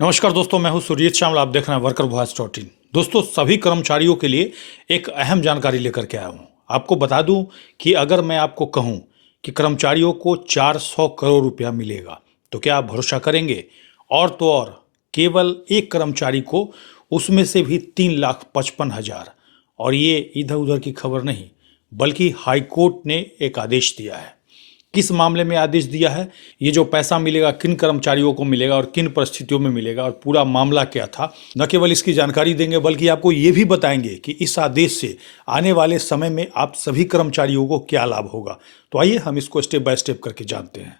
नमस्कार दोस्तों, मैं हूं सुरजीत श्यामल। आप देख रहे हैं वर्कर वॉइस डॉट इन। दोस्तों, सभी कर्मचारियों के लिए एक अहम जानकारी लेकर के आया हूं। आपको बता दूं कि अगर मैं आपको कहूं कि कर्मचारियों को 400 करोड़ रुपया मिलेगा, तो क्या आप भरोसा करेंगे? और तो और, केवल एक कर्मचारी को उसमें से भी 3,55,000। और ये इधर उधर की खबर नहीं, बल्कि हाईकोर्ट ने एक आदेश दिया है। किस मामले में आदेश दिया है, ये जो पैसा मिलेगा किन कर्मचारियों को मिलेगा और किन परिस्थितियों में मिलेगा और पूरा मामला क्या था, न केवल इसकी जानकारी देंगे बल्कि आपको ये भी बताएंगे कि इस आदेश से आने वाले समय में आप सभी कर्मचारियों को क्या लाभ होगा। तो आइए हम इसको स्टेप बाय स्टेप करके जानते हैं।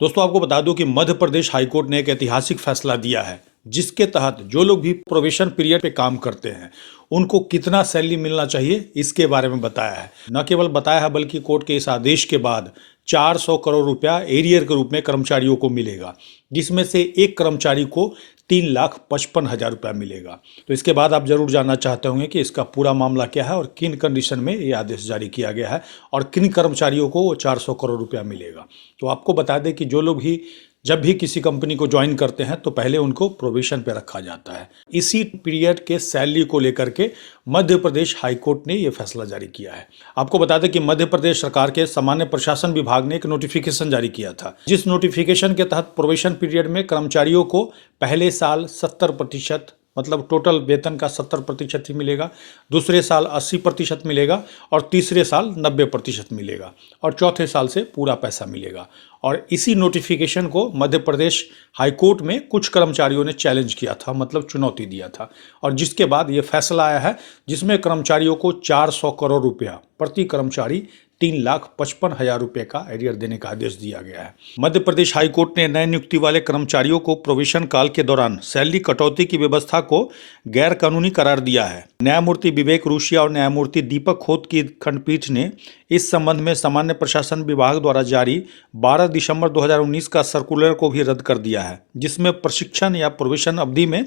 दोस्तों, आपको बता दूं कि मध्य प्रदेश हाईकोर्ट ने एक ऐतिहासिक फैसला दिया है, जिसके तहत जो लोग भी प्रोबेशन पीरियड पे काम करते हैं उनको कितना सैलरी मिलना चाहिए इसके बारे में बताया है। न केवल बताया है बल्कि कोर्ट के इस आदेश के बाद 400 करोड़ रुपया एरियर के रूप में कर्मचारियों को मिलेगा, जिसमें से एक कर्मचारी को 3,55,000 रुपया मिलेगा। तो इसके बाद आप जरूर जानना चाहते होंगे कि इसका पूरा मामला क्या है और किन कंडीशन में ये आदेश जारी किया गया है और किन कर्मचारियों को वो 400 करोड़ रुपया मिलेगा। तो आपको बता दें कि जो लोग भी जब भी किसी कंपनी को ज्वाइन करते हैं तो पहले उनको प्रोबेशन पे रखा जाता है। इसी पीरियड के सैलरी को लेकर के मध्य प्रदेश हाईकोर्ट ने यह फैसला जारी किया है। आपको बता दें कि मध्य प्रदेश सरकार के सामान्य प्रशासन विभाग ने एक नोटिफिकेशन जारी किया था, जिस नोटिफिकेशन के तहत प्रोबेशन पीरियड में कर्मचारियों को पहले साल 70%, मतलब टोटल वेतन का 70% ही मिलेगा, दूसरे साल 80% मिलेगा और तीसरे साल 90% मिलेगा और चौथे साल से पूरा पैसा मिलेगा। और इसी नोटिफिकेशन को मध्य प्रदेश हाईकोर्ट में कुछ कर्मचारियों ने चैलेंज किया था, मतलब चुनौती दिया था, और जिसके बाद ये फैसला आया है जिसमें कर्मचारियों को 400 करोड़ रुपया प्रति कर्मचारी 3,55,000 रुपये का एरियर देने का आदेश दिया गया है। मध्य प्रदेश हाईकोर्ट ने नए नियुक्ति वाले कर्मचारियों को प्रोबेशन काल के दौरान सैलरी कटौती की व्यवस्था को गैर कानूनी करार दिया है। न्यायमूर्ति विवेक रूसिया और न्यायमूर्ति दीपक खोत की खंडपीठ ने इस संबंध में सामान्य प्रशासन विभाग द्वारा जारी 12 दिसंबर 2019 का सर्कुलर को भी रद्द कर दिया है, जिसमें प्रशिक्षण या प्रोबेशन अवधि में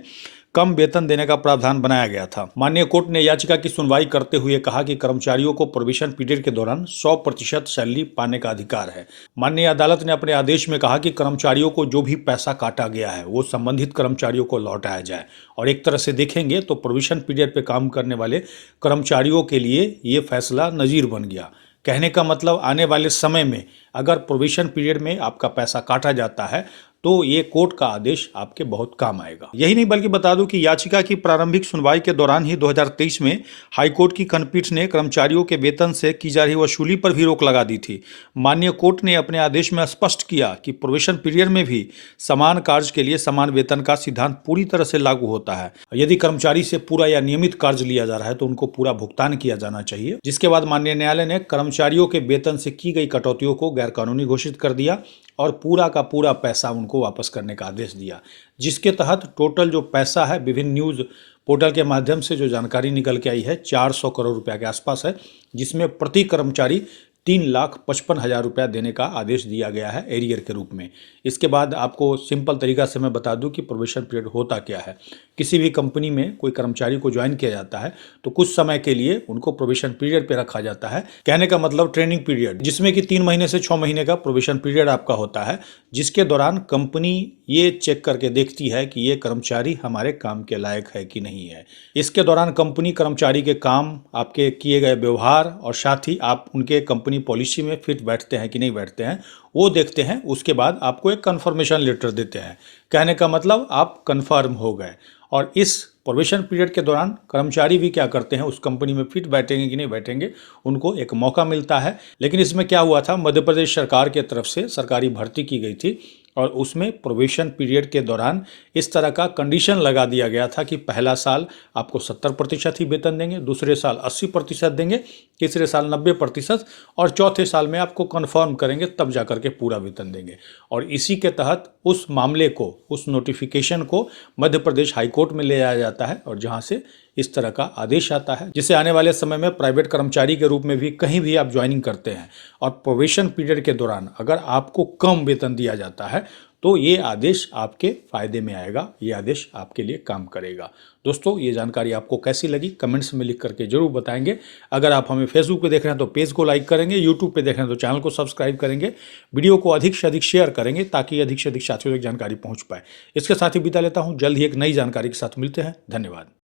कम वेतन देने का प्रावधान बनाया गया था। माननीय कोर्ट ने याचिका की सुनवाई करते हुए कहा कि कर्मचारियों को प्रोबेशन पीरियड के दौरान 100% सैलरी पाने का अधिकार है। माननीय अदालत ने अपने आदेश में कहा कि कर्मचारियों को जो भी पैसा काटा गया है वो संबंधित कर्मचारियों को लौटाया जाए। और एक तरह से देखेंगे तो प्रोबेशन पीरियड पे काम करने वाले कर्मचारियों के लिए ये फैसला नजीर बन गया। कहने का मतलब, आने वाले समय में अगर प्रोबेशन पीरियड में आपका पैसा काटा जाता है तो ये कोर्ट का आदेश आपके बहुत काम आएगा। यही नहीं बल्कि बता दूं कि याचिका की प्रारंभिक सुनवाई के दौरान ही 2023 में हाईकोर्ट की खंडपीठ ने कर्मचारियों के वेतन से की जा रही वसूली पर भी रोक लगा दी थी। माननीय कोर्ट ने अपने आदेश में स्पष्ट किया कि प्रोबेशन पीरियड में भी समान कार्य के लिए समान वेतन का सिद्धांत पूरी तरह से लागू होता है। यदि कर्मचारी से पूरा या नियमित कार्य लिया जा रहा है तो उनको पूरा भुगतान किया जाना चाहिए। जिसके बाद माननीय न्यायालय ने कर्मचारियों के वेतन से की गई कटौतियों को गैरकानूनी घोषित कर दिया और पूरा का पूरा पैसा उनको वापस करने का आदेश दिया, जिसके तहत टोटल जो पैसा है विभिन्न न्यूज़ पोर्टल के माध्यम से जो जानकारी निकल के आई है 400 करोड़ रुपया के आसपास है, जिसमें प्रति कर्मचारी 3,55,000 रुपया देने का आदेश दिया गया है एरियर के रूप में। इसके बाद आपको सिंपल तरीका से मैं बता दूं कि प्रोबेशन पीरियड होता क्या है। किसी भी कंपनी में कोई कर्मचारी को ज्वाइन किया जाता है तो कुछ समय के लिए उनको प्रोबेशन पीरियड पे रखा जाता है। कहने का मतलब ट्रेनिंग पीरियड, जिसमें कि 3 महीने से 6 महीने का प्रोबेशन पीरियड आपका होता है, जिसके दौरान कंपनी ये चेक करके देखती है कि ये कर्मचारी हमारे काम के लायक है कि नहीं है। इसके दौरान कंपनी कर्मचारी के काम, आपके किए गए व्यवहार और साथ ही आप उनके कंपनी पॉलिसी में फिट बैठते हैं कि नहीं बैठते हैं वो देखते हैं। उसके बाद आपको एक कन्फर्मेशन लेटर देते हैं। कहने का मतलब आप कन्फर्म हो गए। और इस प्रोबेशन पीरियड के दौरान कर्मचारी भी क्या करते हैं, उस कंपनी में फिट बैठेंगे कि नहीं बैठेंगे, उनको एक मौका मिलता है। लेकिन इसमें क्या हुआ था, मध्य प्रदेश सरकार के तरफ से सरकारी भर्ती की गई थी और उसमें प्रोबेशन पीरियड के दौरान इस तरह का कंडीशन लगा दिया गया था कि पहला साल आपको 70% ही वेतन देंगे, दूसरे साल 80% देंगे, तीसरे साल 90% और चौथे साल में आपको कन्फर्म करेंगे तब जा करके पूरा वेतन देंगे। और इसी के तहत उस मामले को, उस नोटिफिकेशन को मध्य प्रदेश हाईकोर्ट में ले जाया जाता है और जहाँ से इस तरह का आदेश आता है, जिसे आने वाले समय में प्राइवेट कर्मचारी के रूप में भी कहीं भी आप ज्वाइनिंग करते हैं और प्रोबेशन पीरियड के दौरान अगर आपको कम वेतन दिया जाता है तो ये आदेश आपके फायदे में आएगा, ये आदेश आपके लिए काम करेगा। दोस्तों, ये जानकारी आपको कैसी लगी कमेंट्स में लिख करके जरूर बताएंगे। अगर आप हमें फेसबुक पे देख रहे हैं तो पेज को लाइक करेंगे, यूट्यूब पे देख रहे हैं तो चैनल को सब्सक्राइब करेंगे, वीडियो को अधिक से अधिक शेयर करेंगे ताकि अधिक से अधिक साथियों तक जानकारी पहुंच पाए। इसके साथ ही विदा लेता हूं, जल्द ही एक नई जानकारी के साथ मिलते हैं। धन्यवाद।